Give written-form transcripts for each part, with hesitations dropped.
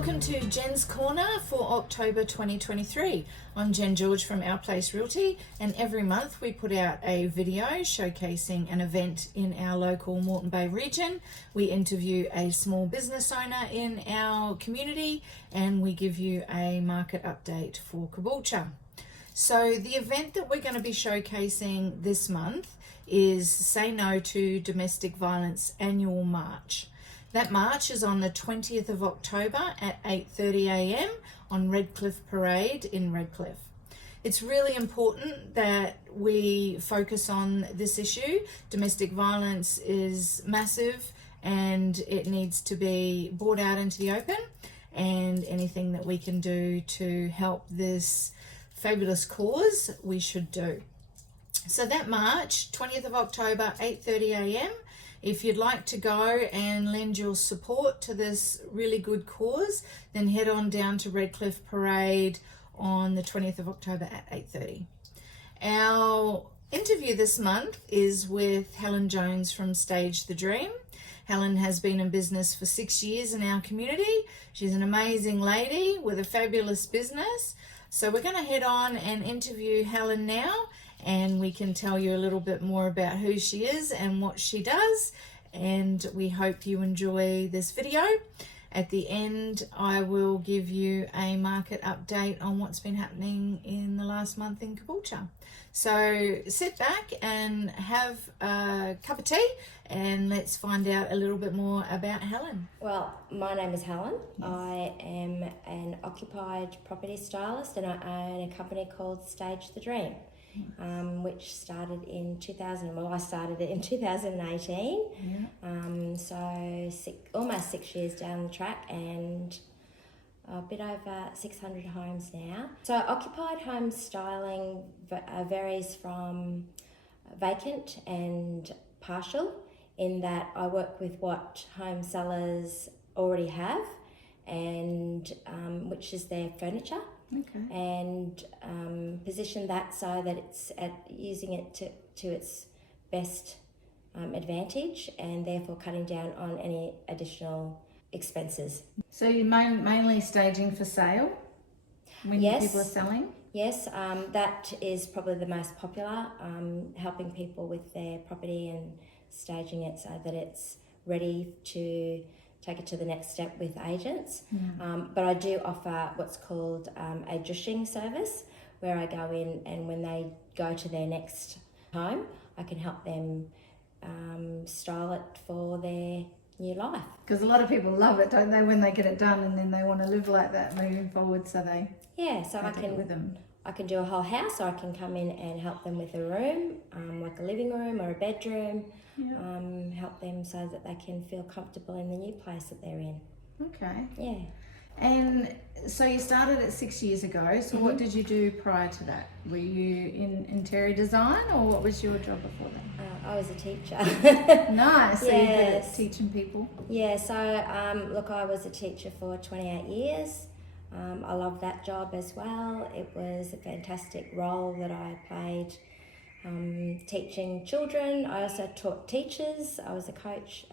Welcome to Jen's Corner for October 2023. I'm Jen George from Our Place Realty, and every month we put out a video showcasing an event in our local Moreton Bay region. We interview a small business owner in our community and we give you a market update for Caboolture. So the event that we're going to be showcasing this month is Say No to Domestic Violence Annual March. That march is on the 20th of October at 8:30 a.m. on Redcliffe Parade in Redcliffe. It's really important that we focus on this issue. Domestic violence is massive and it needs to be brought out into the open, and anything that we can do to help this fabulous cause, we should do. So that march, 20th of October, 8:30 a.m. If you'd like to go and lend your support to this really good cause, then head on down to Redcliffe Parade on the 20th of October at 8:30. Our interview this month is with Helen Jones from Stage the Dream. Helen has been in business for 6 years in our community. She's an amazing lady with a fabulous business. So we're going to head on and interview Helen now, and we can tell you a little bit more about who she is and what she does, and we hope you enjoy this video. At the end, I will give you a market update on what's been happening in the last month in Caboolture. So sit back and have a cup of tea and let's find out a little bit more about Helen. Well, my name is Helen. Yes. I am an occupied property stylist and I own a company called Stage the Dream. Which started in 2000. Well, I started it in 2018. Yeah. So almost 6 years down the track, and a bit over 600 homes now. So occupied home styling varies from vacant and partial, in that I work with what home sellers already have, and which is their furniture. Okay. And position that so that it's using it to its best advantage, and therefore cutting down on any additional expenses. So you're mainly staging for sale when people are selling? Yes, that is probably the most popular, helping people with their property and staging it so that it's ready to take it to the next step with agents. But I do offer what's called a drushing service, where I go in and when they go to their next home, I can help them style it for their new life. Because a lot of people love it, don't they, when they get it done, and then they want to live like that moving forward, so they take it with them. I can do a whole house, or I can come in and help them with a room, like a living room or a bedroom. Yeah. Help them so that they can feel comfortable in the new place that they're in. Okay. Yeah. And so you started it 6 years ago. So what did you do prior to that? Were you in interior design, or what was your job before that? I was a teacher. Nice. So you're good at teaching people? Yeah. So look, I was a teacher for 28 years. I loved that job as well. It was a fantastic role that I played. Teaching children. I also taught teachers. I was a coach,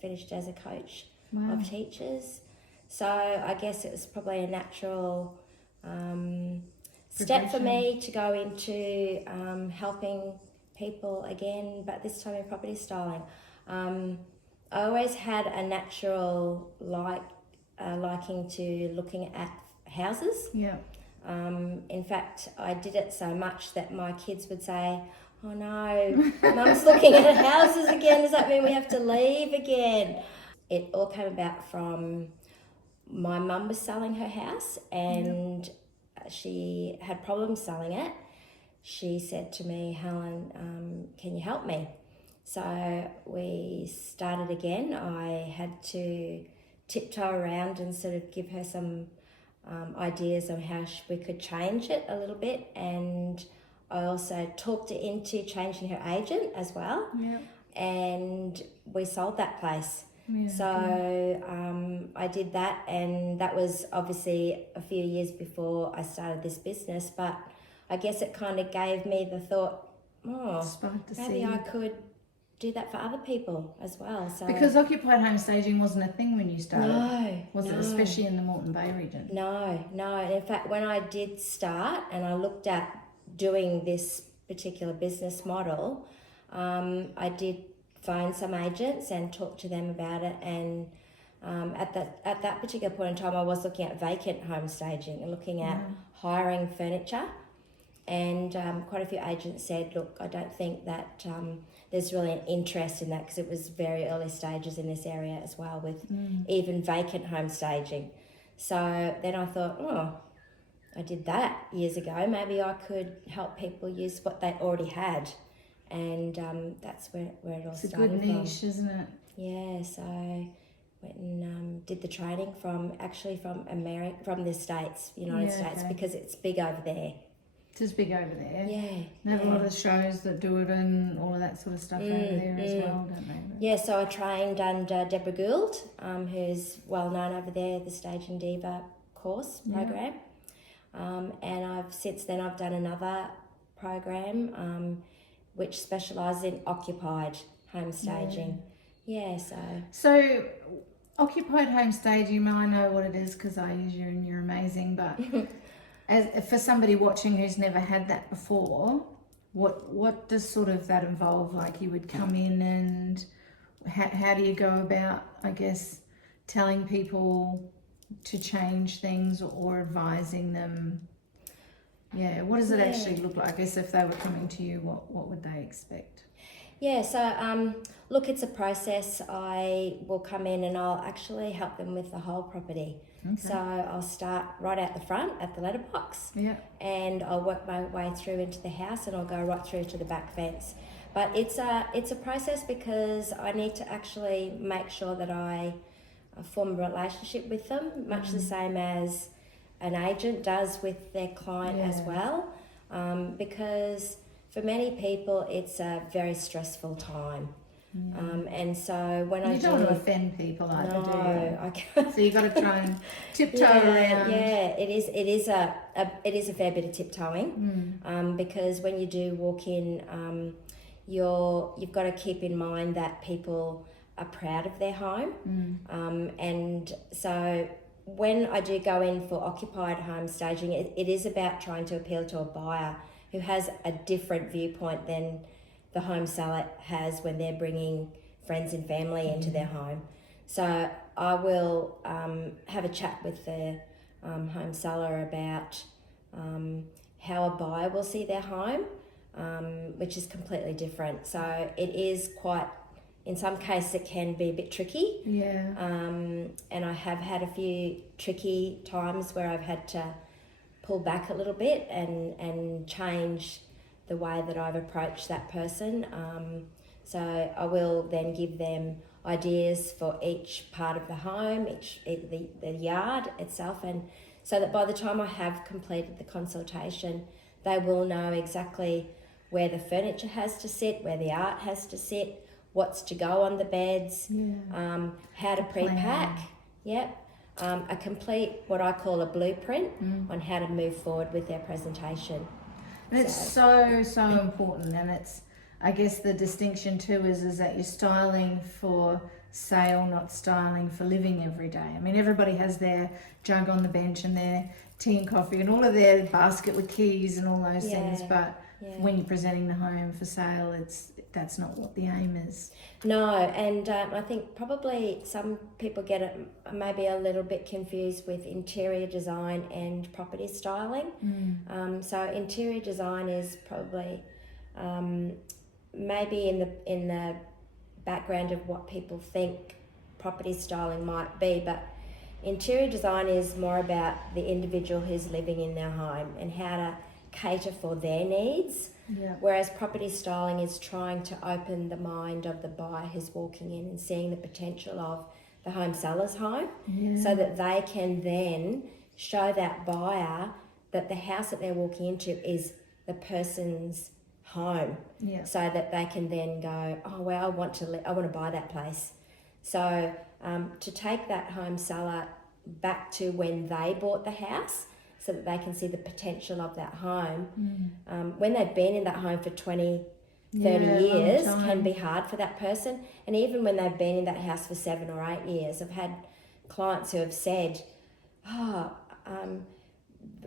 finished as a coach of teachers. So I guess it was probably a natural step for me to go into helping people again, but this time in property styling. I always had a natural liking to looking at houses. Yeah. In fact, I did it so much that my kids would say, "Oh no, Mum's looking at houses again. Does that mean we have to leave again?" It all came about from my mum was selling her house, and she had problems selling it. She said to me, "Helen, can you help me?" So we started again. I had to tiptoe around and sort of give her some ideas on how we could change it a little bit, and I also talked her into changing her agent as well. Yeah. And we sold that place. Yeah, so I did that, and that was obviously a few years before I started this business, but I guess it kind of gave me the thought, maybe I could do that for other people as well. So Because occupied home staging wasn't a thing when you started, was it? no. Especially in the Moreton Bay region. No. And in fact, when I did start and I looked at doing this particular business model, I did phone some agents and talk to them about it. And at that particular point in time, I was looking at vacant home staging and looking at hiring furniture. And quite a few agents said, look, I don't think that there's really an interest in that, because it was very early stages in this area as well, with even vacant home staging. So then I thought, I did that years ago. Maybe I could help people use what they already had. And that's where it all started from. It's a good niche, isn't it? Yeah, so I went and did the training from America, from the States, United States, because it's big over there. It is big over there. Yeah. They have a lot of shows that do it and all of that sort of stuff over there as well, don't they? Yeah, so I trained under Deborah Gould, who's well known over there, the Staging Diva course program. And since then I've done another program which specialises in occupied home staging. Yeah, So occupied home staging, I know what it is because I use you and you're amazing, but for somebody watching who's never had that before, what does sort of that involve? Like, you would come in and how do you go about, I guess, telling people to change things or advising them? Yeah, what does it actually look like? I guess if they were coming to you, what would they expect? Yeah, so look, it's a process. I will come in and I'll actually help them with the whole property. Okay. So I'll start right out the front at the letterbox, and I'll work my way through into the house, and I'll go right through to the back fence. But it's a process because I need to actually make sure that I form a relationship with them, much the same as an agent does with their client as well, because for many people it's a very stressful time. And so when you don't want to offend people either, do you? I can't. So you got to try and tiptoe around. Yeah, it is a fair bit of tiptoeing, because when you do walk in, you've got to keep in mind that people are proud of their home, and so when I do go in for occupied home staging, it is about trying to appeal to a buyer who has a different viewpoint than the home seller has when they're bringing friends and family into their home. So I will have a chat with the home seller about how a buyer will see their home, which is completely different. So it is quite, in some cases it can be a bit tricky. Yeah. And I have had a few tricky times where I've had to pull back a little bit and change the way that I've approached that person. So I will then give them ideas for each part of the home, the yard itself, and so that by the time I have completed the consultation, they will know exactly where the furniture has to sit, where the art has to sit, what's to go on the beds, how to pre-pack. A complete, what I call a blueprint on how to move forward with their presentation. And it's so important, and it's, I guess the distinction too is that you're styling for sale, not styling for living every day. I mean, everybody has their jug on the bench and their tea and coffee and all of their basket with keys and all those things, but when you're presenting the home for sale, that's not what the aim is. No, and I think probably some people get it maybe a little bit confused with interior design and property styling. So interior design is probably maybe in the background of what people think property styling might be, but interior design is more about the individual who's living in their home and how to cater for their needs. Whereas property styling is trying to open the mind of the buyer who's walking in and seeing the potential of the home seller's home, so that they can then show that buyer that the house that they're walking into is the person's home, so that they can then go, oh well, I want to buy that place. So to take that home seller back to when they bought the house, so that they can see the potential of that home. When they've been in that home for 20, 30 Yeah, years long time. can be hard for that person. And even when they've been in that house for 7 or 8 years, I've had clients who have said,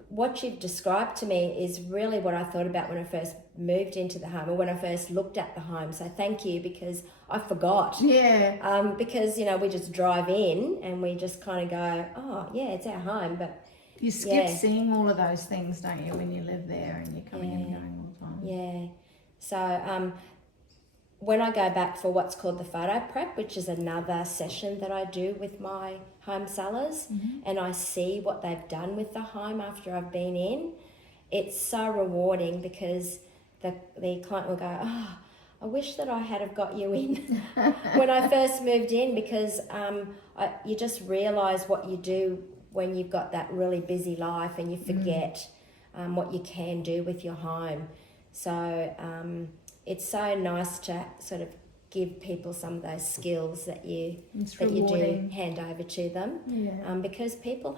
what you've described to me is really what I thought about when I first moved into the home, or when I first looked at the home. So thank you, because I forgot. Yeah. Because, you know, we just drive in and we just kind of go, oh, yeah, it's our home. But you skip seeing all of those things, don't you, when you live there and you're coming and going all the time. Yeah. So when I go back for what's called the photo prep, which is another session that I do with my home sellers, and I see what they've done with the home after I've been in, it's so rewarding, because the client will go, oh, I wish that I had have got you in when I first moved in, because you just realise what you do when you've got that really busy life, and you forget what you can do with your home. So it's so nice to sort of give people some of those skills that you do hand over to them. Yeah. Because people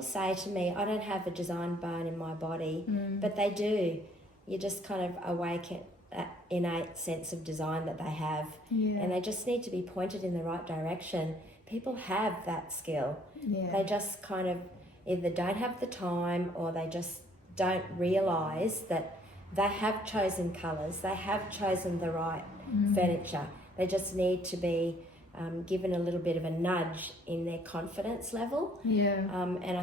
say to me, I don't have a design bone in my body, but they do. You just kind of awaken that innate sense of design that they have, and they just need to be pointed in the right direction. People have that skill. They just kind of either don't have the time, or they just don't realise that they have chosen colours, they have chosen the right furniture. They just need to be given a little bit of a nudge in their confidence level. And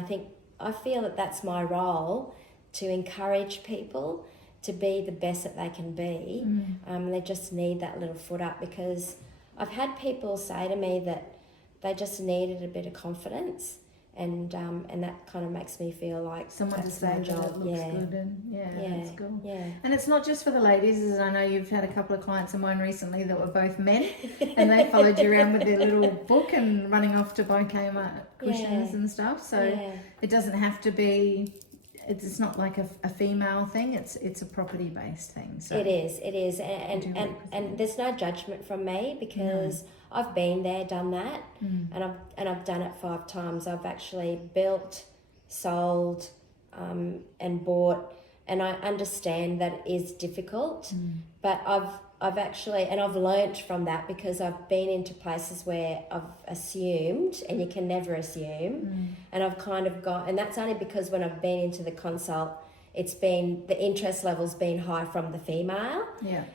I feel that that's my role, to encourage people to be the best that they can be. They just need that little foot up, because I've had people say to me that they just needed a bit of confidence, and that kind of makes me feel like someone to say that it looks good, and that's cool. Yeah. And it's not just for the ladies, as I know you've had a couple of clients of mine recently that were both men, and they followed you around with their little book and running off to buy Kmart cushions and stuff. So it doesn't have to be. It's not like a female thing. It's a property based thing. So it is, and there's no judgment from me, because I've been there, done that, and I've done it 5 times. I've actually built, sold, and bought, and I understand that it is difficult, but I've actually, and I've learnt from that, because I've been into places where I've assumed, and you can never assume, and I've kind of got, and that's only because when I've been into the consult, it's been, the interest level's been high from the female,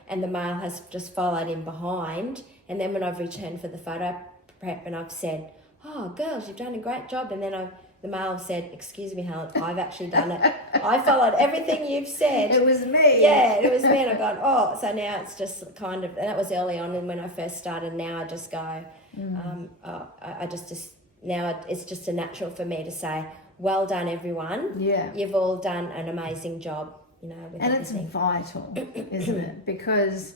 and the male has just followed in behind. And then when I've returned for the photo prep and I've said, oh, girls, you've done a great job, and then the male said, excuse me, Helen, I've actually done it. I followed everything you've said. it was me. Yeah, it was me. And I've gone, oh, so now it's just kind of, and that was early on, and when I first started, now I just go, now it's just a natural for me to say, well done, everyone. You've all done an amazing job, you know. With and everything. it's vital, isn't it? Because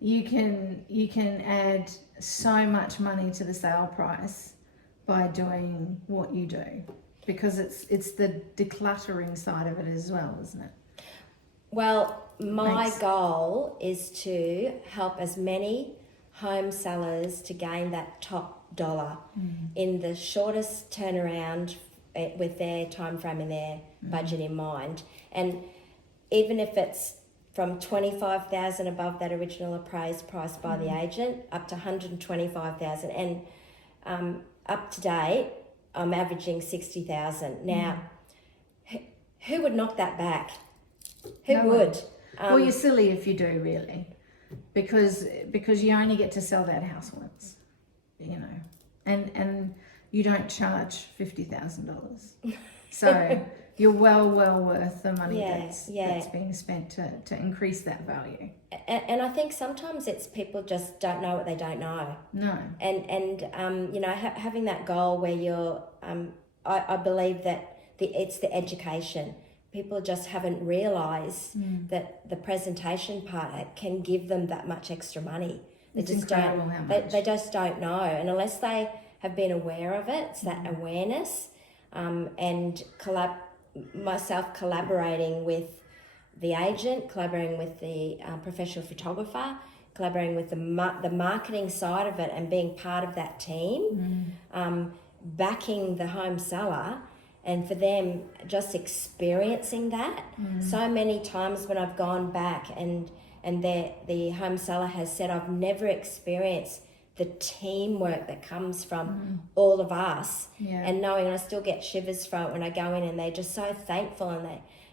you can add so much money to the sale price by doing what you do, because it's the decluttering side of it as well, isn't it? Well, my goal is to help as many home sellers to gain that top dollar in the shortest turnaround, with their time frame and their budget in mind. And even if it's from $25,000 above that original appraised price by the agent, up to $125,000, and up to date, I'm averaging $60,000. Now, who would knock that back? Who would? Well, you're silly if you do, really, because you only get to sell that house once, you know, and you don't charge $50,000, so you're well worth the money that's being spent to increase that value. And I think sometimes it's people just don't know what they don't know. No. And you know, having that goal where you're, I believe that it's the education. People just haven't realised that the presentation part can give them that much extra money. It's incredible how much. They just don't know, and unless they have been aware of it, it's that awareness, and myself collaborating with the agent, collaborating with the professional photographer, collaborating with the marketing side of it, and being part of that team, backing the home seller, and for them just experiencing that. So many times when I've gone back and and the home seller has said, I've never experienced the teamwork that comes from all of us, and knowing, I still get shivers from it when I go in, and they're just so thankful,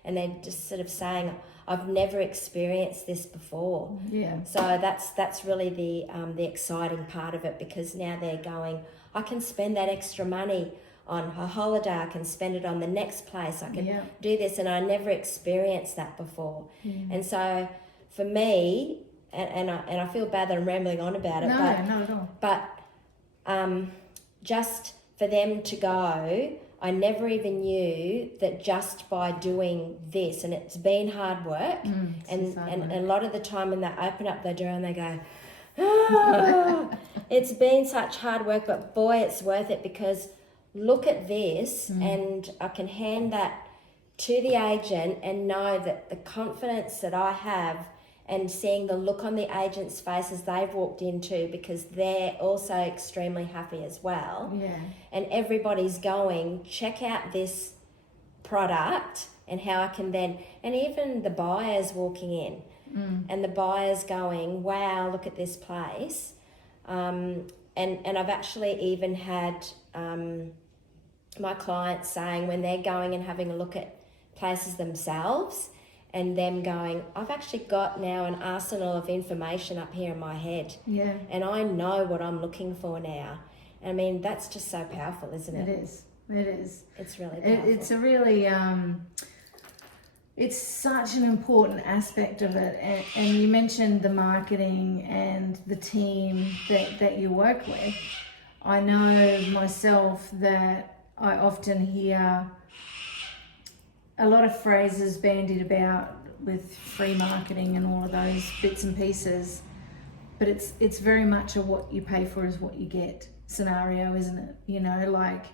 and they're just sort of saying, I've never experienced this before. Yeah. So that's really the exciting part of it, because now they're going, I can spend that extra money on a holiday, I can spend it on the next place, I can do this, and I never experienced that before. And so for me, and I feel bad that I'm rambling on about it, no, not at all. But just for them to go, I never even knew that just by doing this, and it's been hard work, and a lot of the time when they open up the door and they go, it's been such hard work, but boy, it's worth it, because look at this, and I can hand that to the agent and know that the confidence that I have, and seeing the look on the agent's faces they've walked into, because they're also extremely happy as well. Yeah. And everybody's going, check out this product, and how I can then, and even the buyers walking in, and the buyers going, wow, look at this place. And I've actually even had my clients saying, when they're going and having a look at places themselves, and them going, I've actually got now an arsenal of information up here in my head. Yeah. And I know what I'm looking for now. I mean, that's just so powerful, isn't it? It is. It is. It's really powerful. It's a really, it's such an important aspect of it. And you mentioned the marketing and the team that you work with. I know myself that I often hear a lot of phrases bandied about with free marketing and all of those bits and pieces, but it's very much a what you pay for is what you get scenario, isn't it? You know, like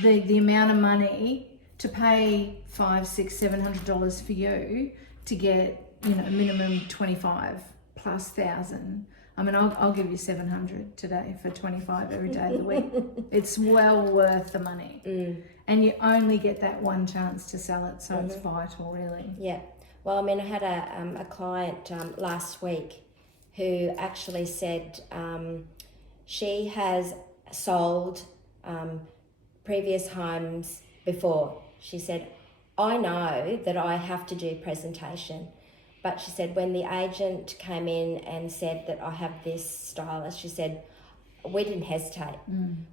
the amount of money to pay $500, $600, $700 for you to get, you know, minimum 25 plus thousand. I mean, I'll give you 700 today for 25 every day of the week. It's well worth the money. And you only get that one chance to sell it, so it's vital, really. Yeah. Well, I mean, I had a client last week who actually said she has sold previous homes before. She said, I know that I have to do presentation. But she said, when the agent came in and said that I have this stylist, she said, we didn't hesitate.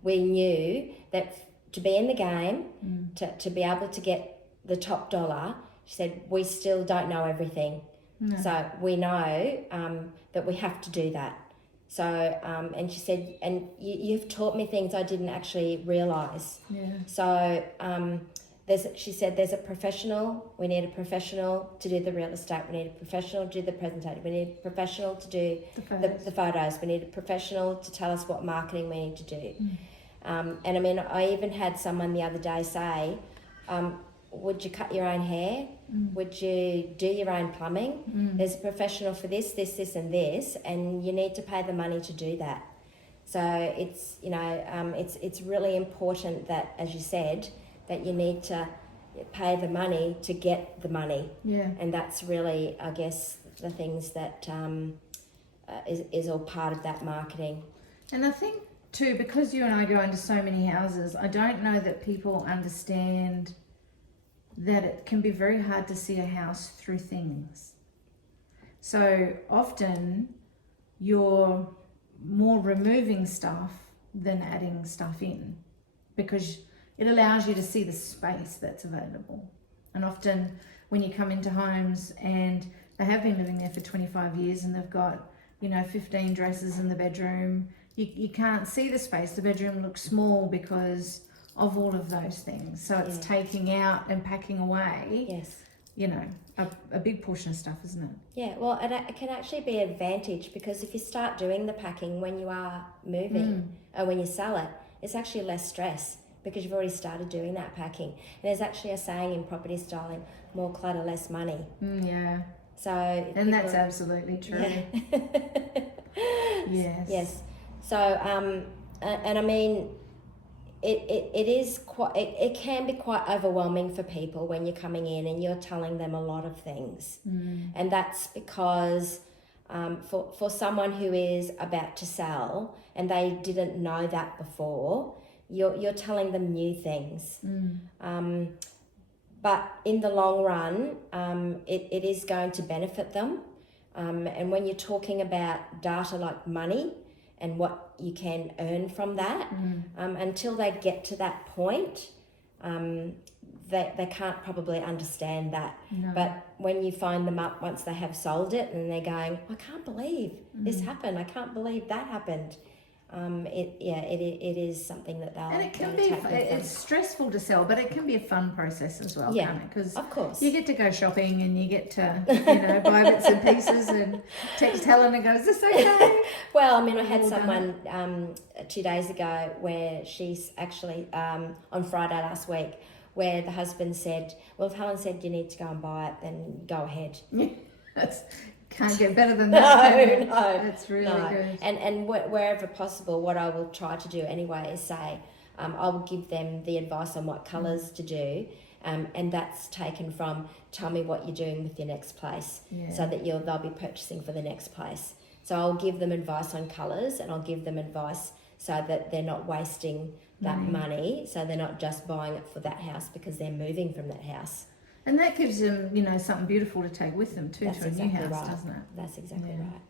We knew that to be in the game, to be able to get the top dollar, she said, we still don't know everything. No. So we know that we have to do that. So, and she said, and you've taught me things I didn't actually realise. Yeah. So, she said, there's a professional, we need a professional to do the real estate, we need a professional to do the presentation, we need a professional to do the photos, we need a professional to tell us what marketing we need to do. And I mean, I even had someone the other day say, would you cut your own hair? Would you do your own plumbing? There's a professional for this, and this, and you need to pay the money to do that. So it's, you know, it's really important that, as you said, that you need to pay the money to get the money. Yeah. And that's really, I guess, the things that is all part of that marketing. And I think too, because you and I go into so many houses, I don't know that people understand that it can be very hard to see a house through things. So often you're more removing stuff than adding stuff in, because it allows you to see the space that's available. And often when you come into homes and they have been living there for 25 years and they've got, you know, 15 dresses in the bedroom, you can't see the space. The bedroom looks small because of all of those things. So it's taking out and packing away. Yes. You know, a big portion of stuff, isn't it? Yeah, well, it can actually be an advantage, because if you start doing the packing when you are moving or when you sell it, it's actually less stress, because you've already started doing that packing. And there's actually a saying in property styling, more clutter, less money. Yeah. So, and that's absolutely true. Yeah. Yes. Yes. So, and I mean, it is quite, it can be quite overwhelming for people when you're coming in and you're telling them a lot of things. And that's because for someone who is about to sell and they didn't know that before, you're telling them new things. But in the long run, it is going to benefit them. And when you're talking about data like money and what you can earn from that, until they get to that point, they can't probably understand that. No. But when you phone them up once they have sold it and they're going, I can't believe this happened, I can't believe that happened. It is something that they'll. And it can be, it's stressful to sell, but it can be a fun process as well, can't it? Because of course you get to go shopping and you get to, buy bits and pieces and text Helen and go, is this okay? Well, I mean, I had someone 2 days ago where she's actually, on Friday last week, where the husband said, well, if Helen said you need to go and buy it, then go ahead. Can't get better than that. No. That's really good. And wherever possible, what I will try to do anyway is say, I will give them the advice on what colours to do, and that's taken from tell me what you're doing with your next place, so that they'll be purchasing for the next place. So I'll give them advice on colours, and I'll give them advice so that they're not wasting that money, so they're not just buying it for that house because they're moving from that house. And that gives them, something beautiful to take with them too. That's to a exactly new house, right. doesn't it? That's exactly right.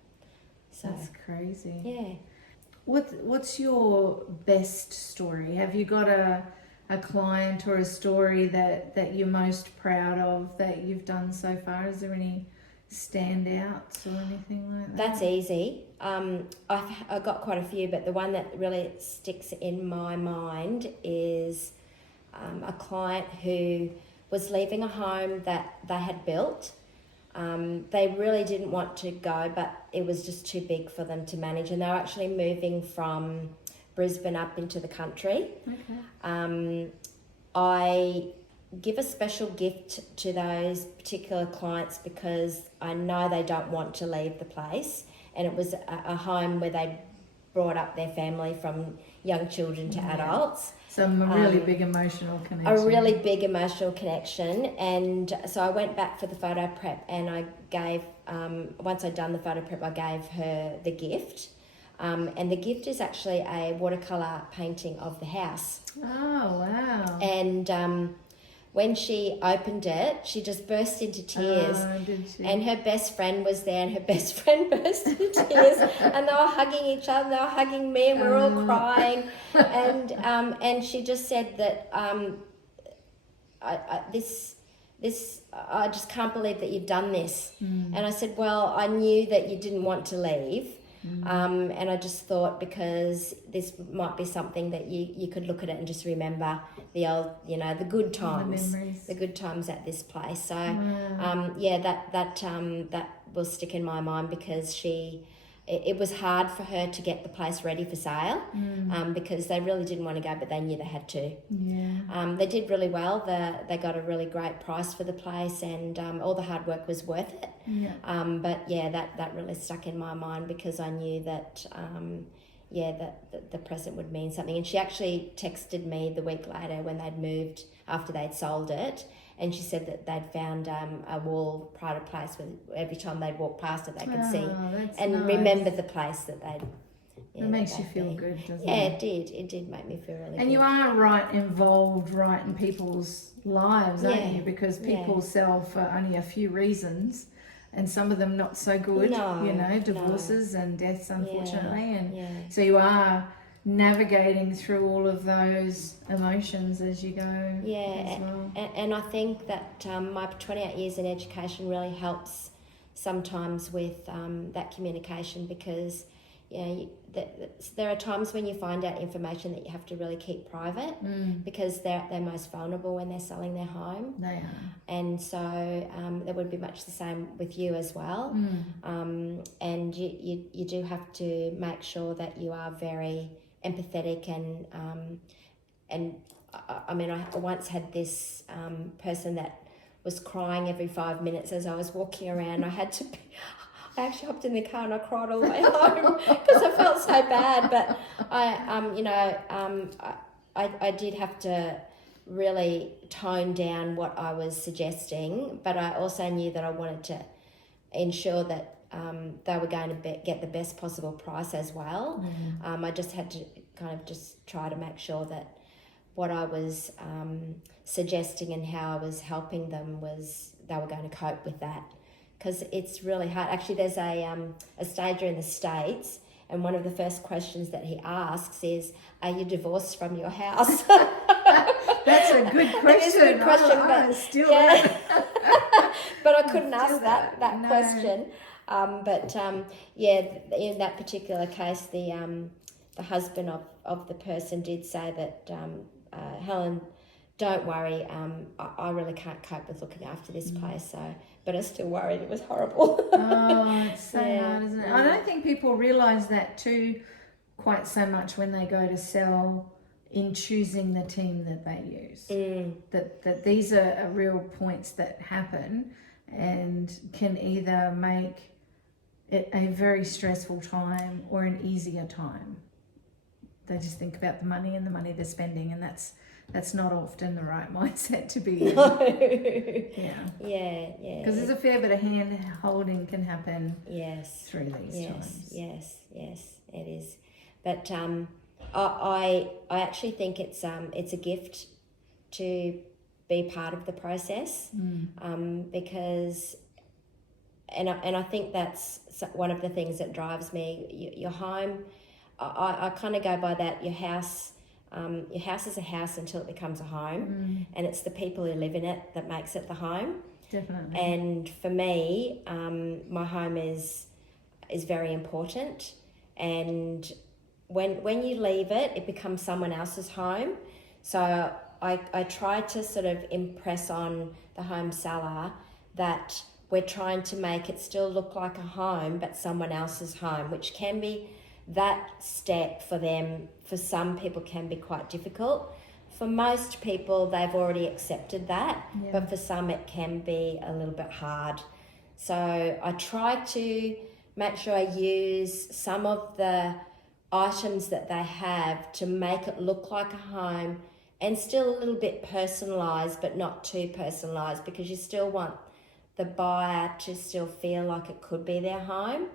So that's crazy. Yeah. What's your best story? Have you got a client or a story that you're most proud of that you've done so far? Is there any standouts or anything like that? That's easy. I've got quite a few, but the one that really sticks in my mind is a client who was leaving a home that they had built. They really didn't want to go, but it was just too big for them to manage, and they were actually moving from Brisbane up into the country. Okay. I give a special gift to those particular clients because I know they don't want to leave the place, and it was a home where they brought up their family from young children to adults. Some really big emotional connection. A really big emotional connection. And so I went back for the photo prep, and I gave, once I'd done the photo prep, I gave her the gift. And the gift is actually a watercolour painting of the house. Oh, wow. And when she opened it, she just burst into tears. Oh, did she? And her best friend was there, and her best friend burst into tears, and they were hugging each other, they were hugging me, and we were all crying. And she just said that I just can't believe that you've done this. And I said, well, I knew that you didn't want to leave. And I just thought, because this might be something that you could look at it and just remember the old, the good times, the good times at this place. So, that will stick in my mind because it was hard for her to get the place ready for sale, because they really didn't want to go, but they knew they had to. Yeah. They did really well. They got a really great price for the place, and all the hard work was worth it. Yeah. But yeah, that really stuck in my mind because I knew that that the present would mean something. And she actually texted me the week later when they'd moved after they'd sold it. And she said that they'd found a wall pride of place where every time they'd walk past it, they could see and remember the place that they'd. It makes you feel good, doesn't it? Yeah, it did. It did make me feel really good. And you are involved in people's lives, aren't you? Because people sell for only a few reasons, and some of them not so good. Divorces and deaths, unfortunately, and so you are navigating through all of those emotions as you go. Yeah, as well. And I think that my 28 years in education really helps sometimes with that communication, because there are times when you find out information that you have to really keep private, because they're most vulnerable when they're selling their home. They are. And so that would be much the same with you as well. And you do have to make sure that you are very empathetic, and I mean, I once had this person that was crying every 5 minutes as I was walking around. I actually hopped in the car and I cried all the way home because I felt so bad. But I did have to really tone down what I was suggesting, but I also knew that I wanted to ensure that they were going to get the best possible price as well. I just had to kind of just try to make sure that what I was suggesting and how I was helping them was they were going to cope with that, because it's really hard. Actually, there's a stager in the States, and one of the first questions that he asks is, "Are you divorced from your house?" That's a good question. It is a good question, but still, but I couldn't ask that No. question. In that particular case, the husband of the person did say that, Helen, don't worry, I really can't cope with looking after this place, so, but I was still worried. It was horrible. Oh, it's so hard, isn't it? I don't think people realise that too quite so much when they go to sell, in choosing the team that they use. That these are real points that happen and can either make it a very stressful time or an easier time. They just think about the money and the money they're spending, and that's not often the right mindset to be in. No. Yeah. Yeah. Because there's a fair bit of hand holding can happen. Yes. Through these times. Yes, it is. But I actually think it's a gift to be part of the process, because and I think that's one of the things that drives me. Your home, I kind of go by that. Your house is a house until it becomes a home, and it's the people who live in it that makes it the home. Definitely. And for me, my home is very important, and when you leave it, it becomes someone else's home. So I try to sort of impress on the home seller that we're trying to make it still look like a home, but someone else's home, which can be, that step for them, for some people, can be quite difficult. For most people, they've already accepted that, but for some it can be a little bit hard. So I try to make sure I use some of the items that they have to make it look like a home, and still a little bit personalised, but not too personalised, because you still want the buyer to still feel like it could be their home.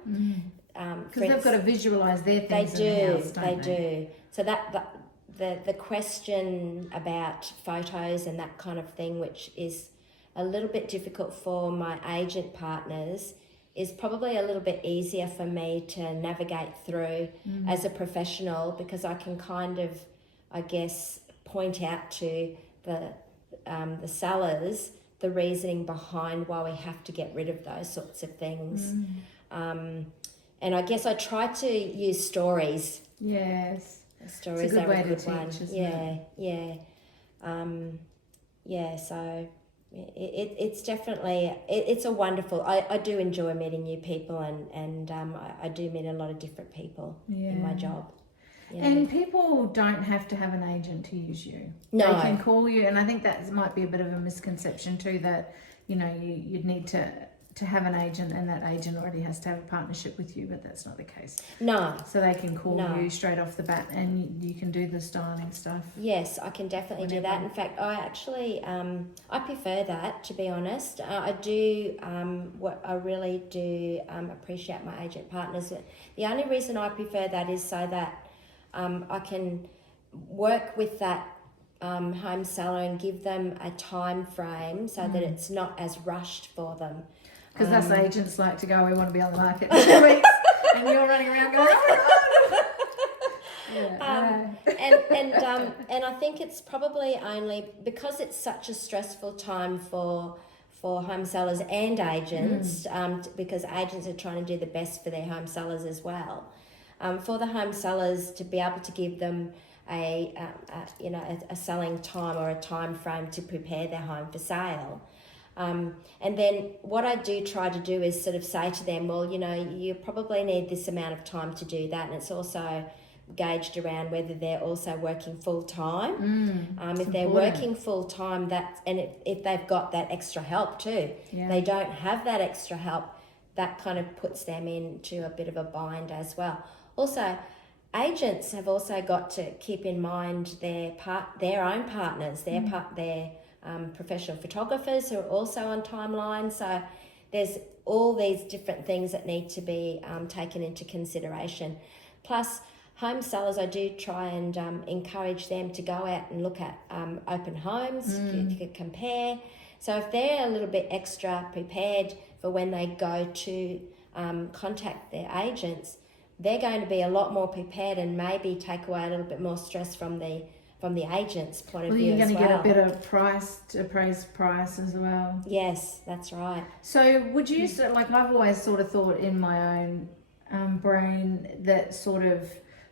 Because they've got to visualise their things in the house, don't they? They do. So the question about photos and that kind of thing, which is a little bit difficult for my agent partners, is probably a little bit easier for me to navigate through as a professional, because I can kind of, I guess, point out to the sellers the reasoning behind why we have to get rid of those sorts of things. And I guess I try to use stories. Yes. Stories it's a good are way a good to teach, one. So it's definitely, it's a wonderful, I do enjoy meeting new people, and I do meet a lot of different people in my job. Yeah. And people don't have to have an agent to use you. No. They can call you, and I think that might be a bit of a misconception too, that, you know, you'd need to have an agent, and that agent already has to have a partnership with you, but that's not the case. No. So they can call you straight off the bat, and you can do the styling stuff. Yes, I can definitely do that. In fact, I actually, I prefer that, to be honest. I do, I really do appreciate my agent partners. The only reason I prefer that is so that I can work with that home seller and give them a time frame so that it's not as rushed for them. Because us agents like to go, we want to be on the market in 2 weeks, and you're running around going, oh my God. And I think it's probably only because it's such a stressful time for home sellers and agents, because agents are trying to do the best for their home sellers as well. For the home sellers to be able to give them a selling time or a time frame to prepare their home for sale. And then what I do try to do is sort of say to them, well, you know, you probably need this amount of time to do that. And it's also gauged around whether they're also working full time. If they're working full time, if they've got that extra help too, they don't have that extra help, that kind of puts them into a bit of a bind as well. Also, agents have also got to keep in mind their own partners, their professional photographers who are also on timeline. So there's all these different things that need to be taken into consideration. Plus, home sellers, I do try and encourage them to go out and look at open homes, you could compare. So if they're a little bit extra prepared for when they go to contact their agents, they're going to be a lot more prepared and maybe take away a little bit more stress from the agent's point of view as well. You're going to get a better appraised price as well. Yes, that's right. So would you, like I've always sort of thought in my own brain that sort of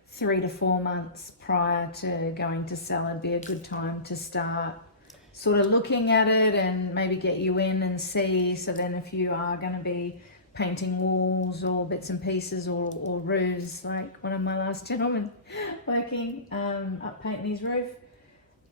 3 to 4 months prior to going to sell would be a good time to start sort of looking at it and maybe get you in and see. So then if you are going to be painting walls or bits and pieces or roofs, like one of my last gentlemen working up painting his roof,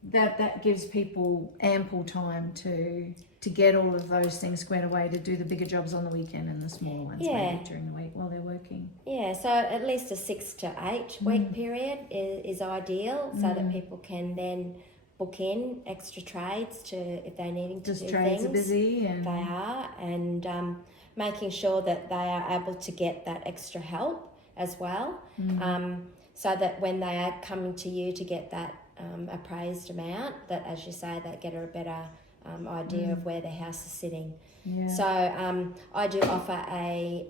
that gives people ample time to get all of those things squared away, to do the bigger jobs on the weekend and the smaller ones maybe during the week while they're working. Yeah, so at least a 6 to 8 week period is ideal, so that people can then book in extra trades to, if they're needing to do things. Trades are busy. And they are, and making sure that they are able to get that extra help as well, so that when they are coming to you to get that appraised amount, that, as you say, they get a better idea of where their house is sitting. Yeah. So I do offer a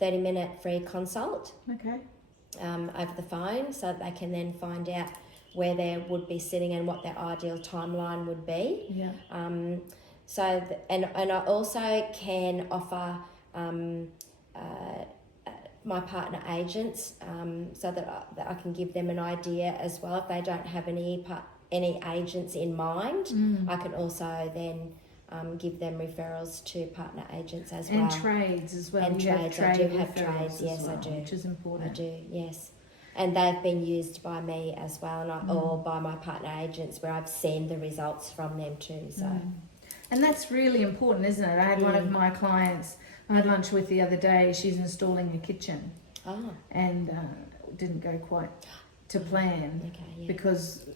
30-minute free consult over the phone, so that they can then find out where they would be sitting and what their ideal timeline would be. Yeah. And I also can offer my partner agents, so that I can give them an idea as well. If they don't have any agents in mind, I can also then give them referrals to partner agents as well. And trades as well. And trades, I do have trades, yes, well, I do. Which is important. I do, yes. And they've been used by me as well, and or by my partner agents, where I've seen the results from them too. So, and that's really important, isn't it? I had one of my clients I had lunch with the other day. She's installing a kitchen, and didn't go quite to plan because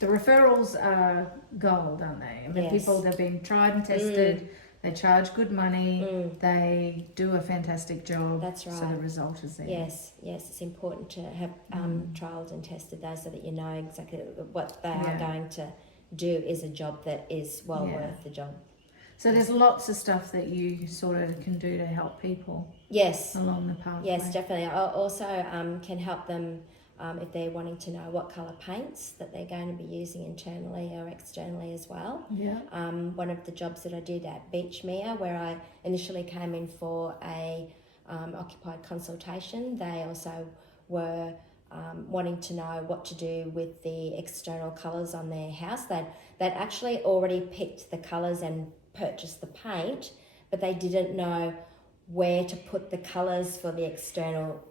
the referrals are gold, aren't they? I mean, people that have been tried and tested. They charge good money. They do a fantastic job. That's right. So the result is there. Yes, it's important to have trialed and tested those, so that you know exactly what they are going to do is a job that is well worth the job. So there's lots of stuff that you sort of can do to help people. Yes. Along the pathway. Yes, definitely. I also can help them if they're wanting to know what colour paints that they're going to be using internally or externally as well. Yeah. One of the jobs that I did at Beachmere, where I initially came in for a occupied consultation, they also were wanting to know what to do with the external colours on their house. They'd actually already picked the colours and purchased the paint, but they didn't know where to put the colours for the external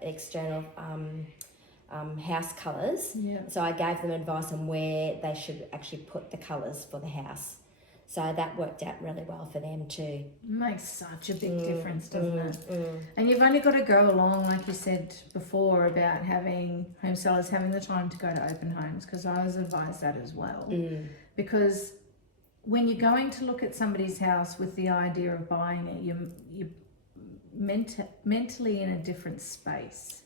external house colours. Yeah. So I gave them advice on where they should actually put the colours for the house. So that worked out really well for them too. It makes such a big difference, doesn't it? And you've only got to go along, like you said before, about having home sellers having the time to go to open homes, because I was advised that as well. Because when you're going to look at somebody's house with the idea of buying it, you're mentally in a different space.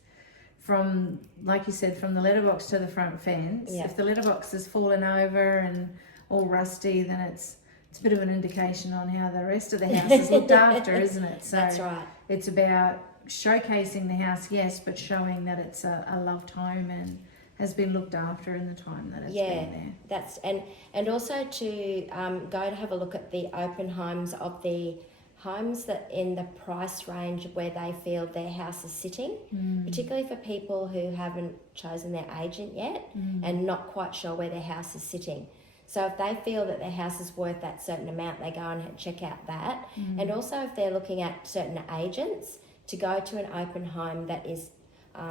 From, like you said, from the letterbox to the front fence. Yeah. If the letterbox has fallen over and all rusty, then it's a bit of an indication on how the rest of the house is looked after, isn't it? So that's right. It's about showcasing the house, yes, but showing that it's a loved home and has been looked after in the time that it's been there. That's and also to go to have a look at the open homes of the homes that in the price range where they feel their house is sitting, particularly for people who haven't chosen their agent yet and not quite sure where their house is sitting. So if they feel that their house is worth that certain amount, they go and check out that. And also if they're looking at certain agents, to go to an open home that is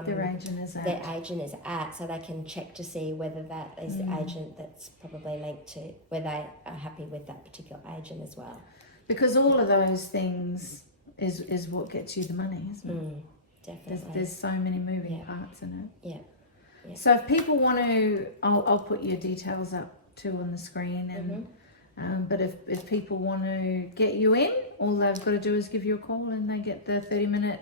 their agent is at, so they can check to see whether that is the agent that's probably linked to, where they are happy with that particular agent as well. Because all of those things is what gets you the money, isn't it? Definitely. There's so many moving parts in it. Yeah. So if people want to, I'll put your details up too on the screen, But if people want to get you in, all they've got to do is give you a call and they get the 30-minute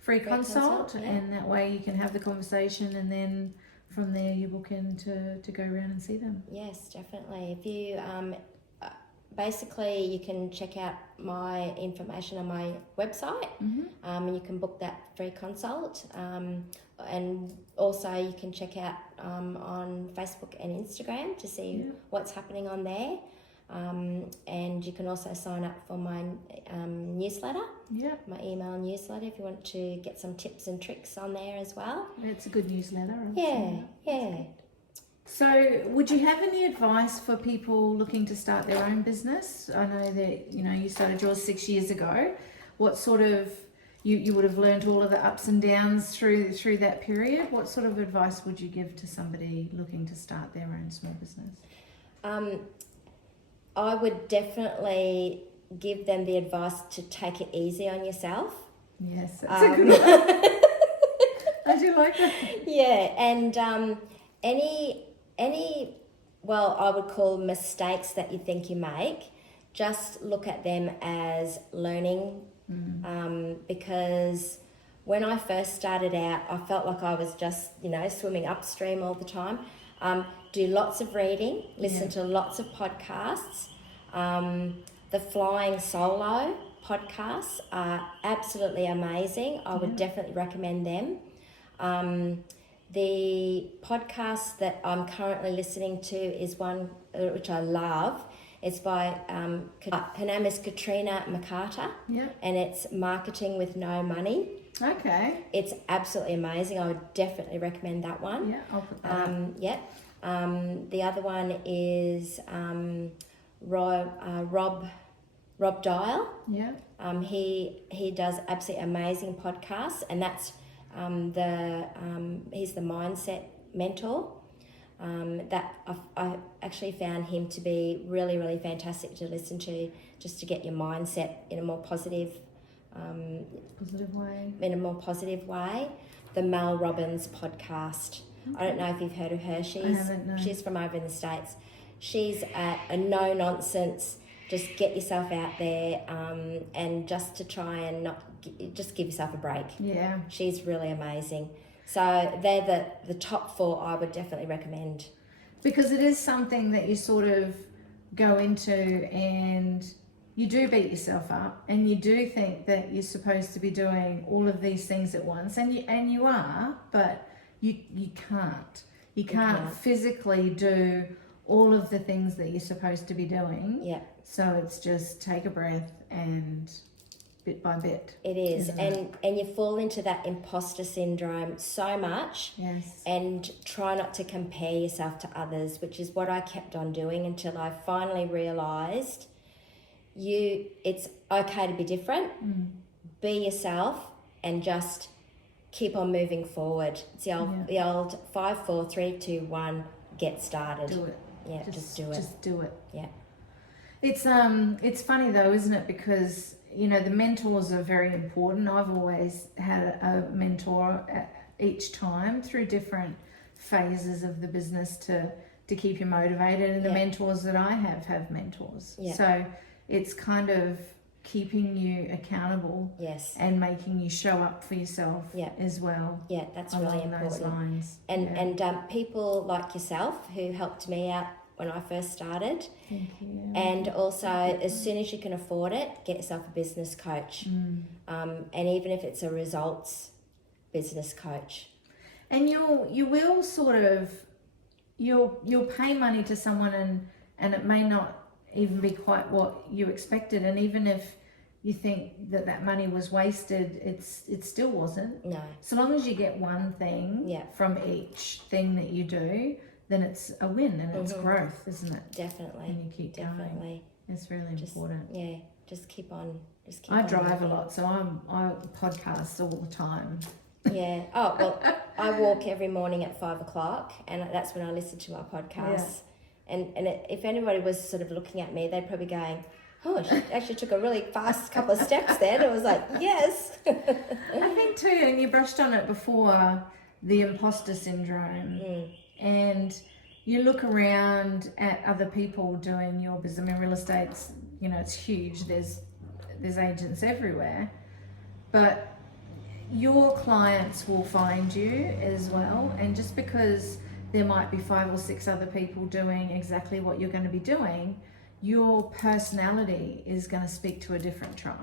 free consult, yeah. and that way you can have the conversation, and then from there you book in to go around and see them. Yes, definitely. If you basically, you can check out my information on my website, and you can book that free consult. And also you can check out on Facebook and Instagram to see what's happening on there. And you can also sign up for my newsletter, my email newsletter, if you want to get some tips and tricks on there as well. It's a good newsletter. Yeah. So would you have any advice for people looking to start their own business? I know that, you started yours 6 years ago. What sort of, you would have learned all of the ups and downs through that period. What sort of advice would you give to somebody looking to start their own small business? I would definitely give them the advice to take it easy on yourself. Yes, that's a good one. I do like that. Yeah, and any, well, I would call mistakes that you think you make, just look at them as learning, because when I first started out, I felt like I was just, swimming upstream all the time. Do lots of reading, listen to lots of podcasts. The Flying Solo podcasts are absolutely amazing. I would definitely recommend them. The podcast that I'm currently listening to is one which I love. It's by, her name is Katrina McCarter, and it's Marketing with No Money. Okay. It's absolutely amazing. I would definitely recommend that one. Yeah, I'll put that up. The other one is Rob Dial. Yeah. He does absolutely amazing podcasts, and that's he's the mindset mentor. That I actually found him to be really, really fantastic to listen to, just to get your mindset in a more positive way. In a more positive way. The Mel Robbins podcast. Okay. I don't know if you've heard of her. She's from over in the States. She's a no-nonsense, just get yourself out there, and just to try and just give yourself a break. Yeah. She's really amazing. So they're the top 4 I would definitely recommend. Because it is something that you sort of go into and you do beat yourself up, and you do think that you're supposed to be doing all of these things at once, and you are, but you can't. You can't physically do all of the things that you're supposed to be doing. Yeah. So it's just take a breath and bit by bit. It is. And you fall into that imposter syndrome so much. Yes. And try not to compare yourself to others, which is what I kept on doing until I finally realised it's okay to be different. Be yourself and just keep on moving forward. It's the old 5, 4, 3, 2, 1, get started. Do it. Yeah, just do it. Just do it. Yeah. It's funny though, isn't it? Because the mentors are very important. I've always had a mentor each time through different phases of the business to keep you motivated, and the mentors that I have mentors. Yeah. So it's kind of keeping you accountable, and making you show up for yourself as well. Yeah, that's really important. Those lines. And people like yourself who helped me out when I first started. Thank you. And also, as soon as you can afford it, get yourself a business coach. And even if it's a results business coach. And you will sort of, you'll pay money to someone and it may not even be quite what you expected, and even if you think that money was wasted, it still wasn't. No. So long as you get one thing from each thing that you do, then it's a win, and it's growth, isn't it? Definitely. And you keep going. It's really important. Yeah, just keep on. I drive a lot, so I podcast all the time. Yeah. Oh, well, I walk every morning at 5 o'clock, and that's when I listen to my podcasts. Yeah. And if anybody was sort of looking at me, they'd probably going, oh, she actually took a really fast couple of steps there. And it was like, yes. I think too, and you brushed on it before, the imposter syndrome. And you look around at other people doing your business. I mean, real estate's, you know, it's huge. There's agents everywhere, but your clients will find you as well. And just because there might be 5 or 6 other people doing exactly what you're going to be doing, your personality is going to speak to a different tribe.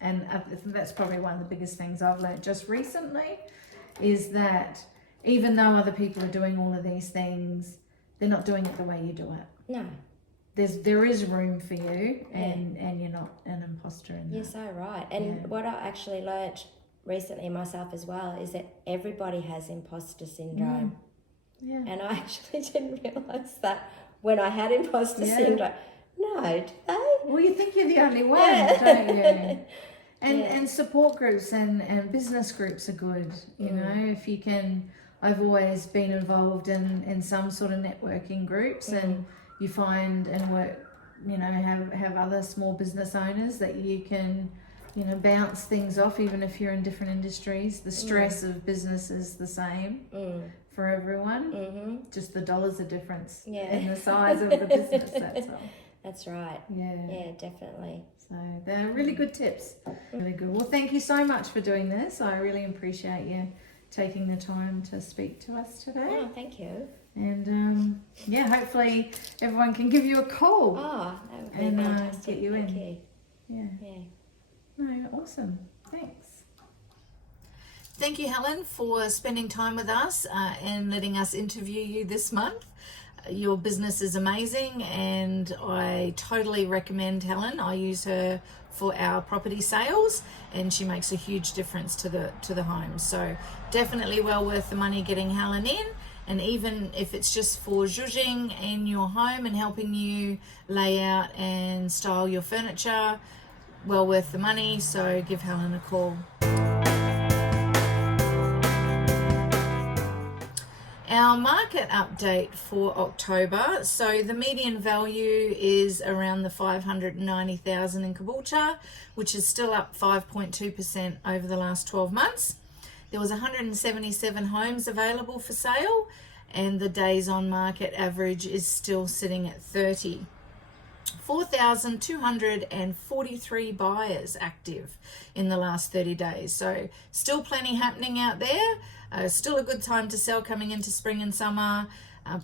And I think that's probably one of the biggest things I've learned just recently, is that even though other people are doing all of these things, they're not doing it the way you do it. No. There is room for you, and you're not an imposter in that. You're so right. And what I actually learnt recently myself as well is that everybody has imposter syndrome. Yeah. And I actually didn't realise that when I had imposter syndrome. No, do they? Well, you think you're the only one, don't you? And support groups and business groups are good. You know, if you can. I've always been involved in some sort of networking groups, and you find and work, you know, have other small business owners that you can, you know, bounce things off, even if you're in different industries. The stress of business is the same for everyone. Just the dollars are difference in the size of the business, that's all. That's right. Yeah, definitely. So they're really good tips. Really good. Well, thank you so much for doing this. I really appreciate you taking the time to speak to us today. Oh, thank you. And hopefully everyone can give you a call. Oh, that would be fantastic. Get you in. Thank you. Yeah. No, awesome. Thanks. Thank you, Helen, for spending time with us and letting us interview you this month. Your business is amazing, and I totally recommend Helen. I use her for our property sales, and she makes a huge difference to the home. So definitely well worth the money getting Helen in. And even if it's just for zhuzhing in your home and helping you lay out and style your furniture, well worth the money. So give Helen a call. Our market update for October. So the median value is around the 590,000 in Caboolture, which is still up 5.2% over the last 12 months. There was 177 homes available for sale, and the days on market average is still sitting at 30. 4,243 buyers active in the last 30 days. So still plenty happening out there. Still a good time to sell coming into spring and summer.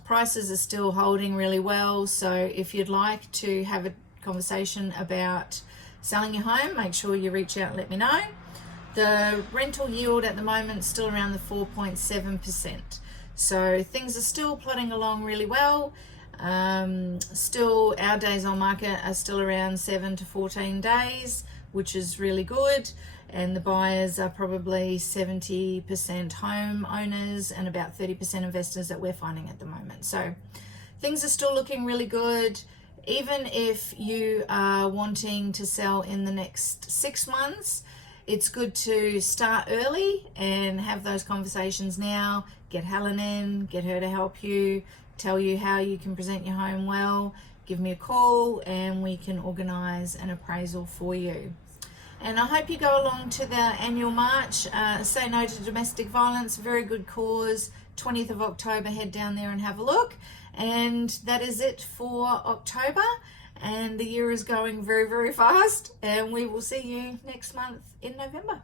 Prices are still holding really well. So if you'd like to have a conversation about selling your home, make sure you reach out and let me know. The rental yield at the moment is still around the 4.7%. So things are still plodding along really well. Still, our days on market are still around 7 to 14 days, which is really good. And the buyers are probably 70% home owners and about 30% investors that we're finding at the moment. So things are still looking really good. Even if you are wanting to sell in the next 6 months, it's good to start early and have those conversations now. Get Helen in, get her to help you, tell you how you can present your home well. Give me a call and we can organise an appraisal for you. And I hope you go along to the annual march. Say No to Domestic Violence, very good cause. 20th of October, head down there and have a look. And that is it for October. And the year is going very, very fast. And we will see you next month in November.